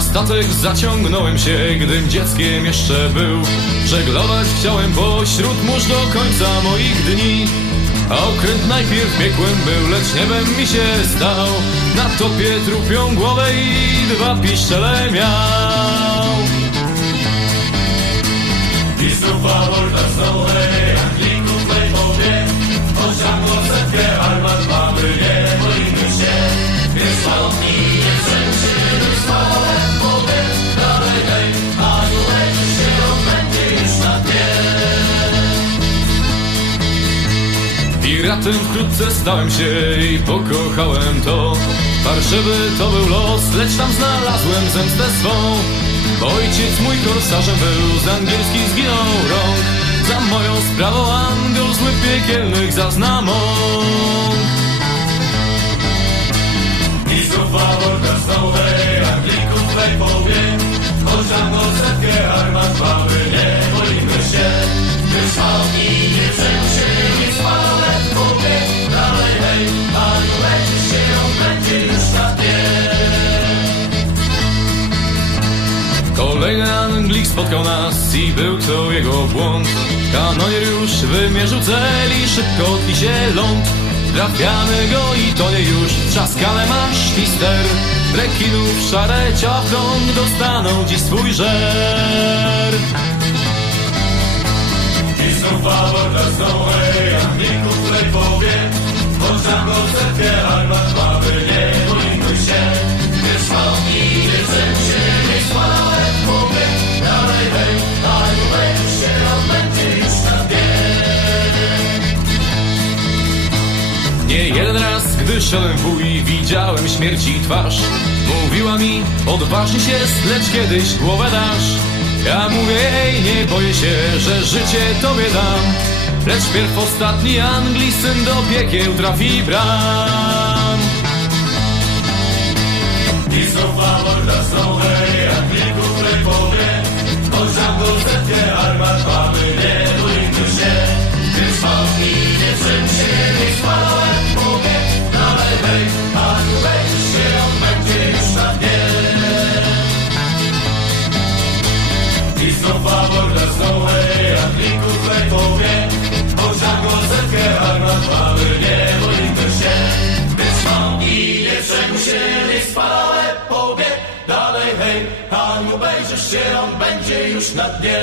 statek zaciągnąłem się, gdym dzieckiem jeszcze był. Żeglować chciałem pośród mórz do końca moich dni. A okręt najpierw piekłem był, lecz niebem mi się stał. Na topie trupią głowę i dwa piszczele miał. Piratem wkrótce stałem się i pokochałem to. Warszawy to był los, lecz tam znalazłem zemstę swą. Ojciec mój korsarzem był, z angielskich zginął rąk. Za moją sprawą Angol zły piekielnych zazna mąk. Nas i był to jego błąd. Kanonier już wymierzył cel i szybko tli się ląd. Trafiamy go i to nie już trzaskane masz fister. Rekinów szare ciąg dostaną dziś swój żer. Mistrzów Pawolka znowu, hej, Nie jeden raz, gdy szedłem w bój, widziałem śmierci twarz. Mówiła mi, odważnie się, lecz kiedyś głowę dasz. Ja mówię jej, nie boję się, że życie tobie dam. Lecz pierw ostatni Anglisyn do piekieł trafi bram. Tam obejrzysz się, on będzie już na dnie.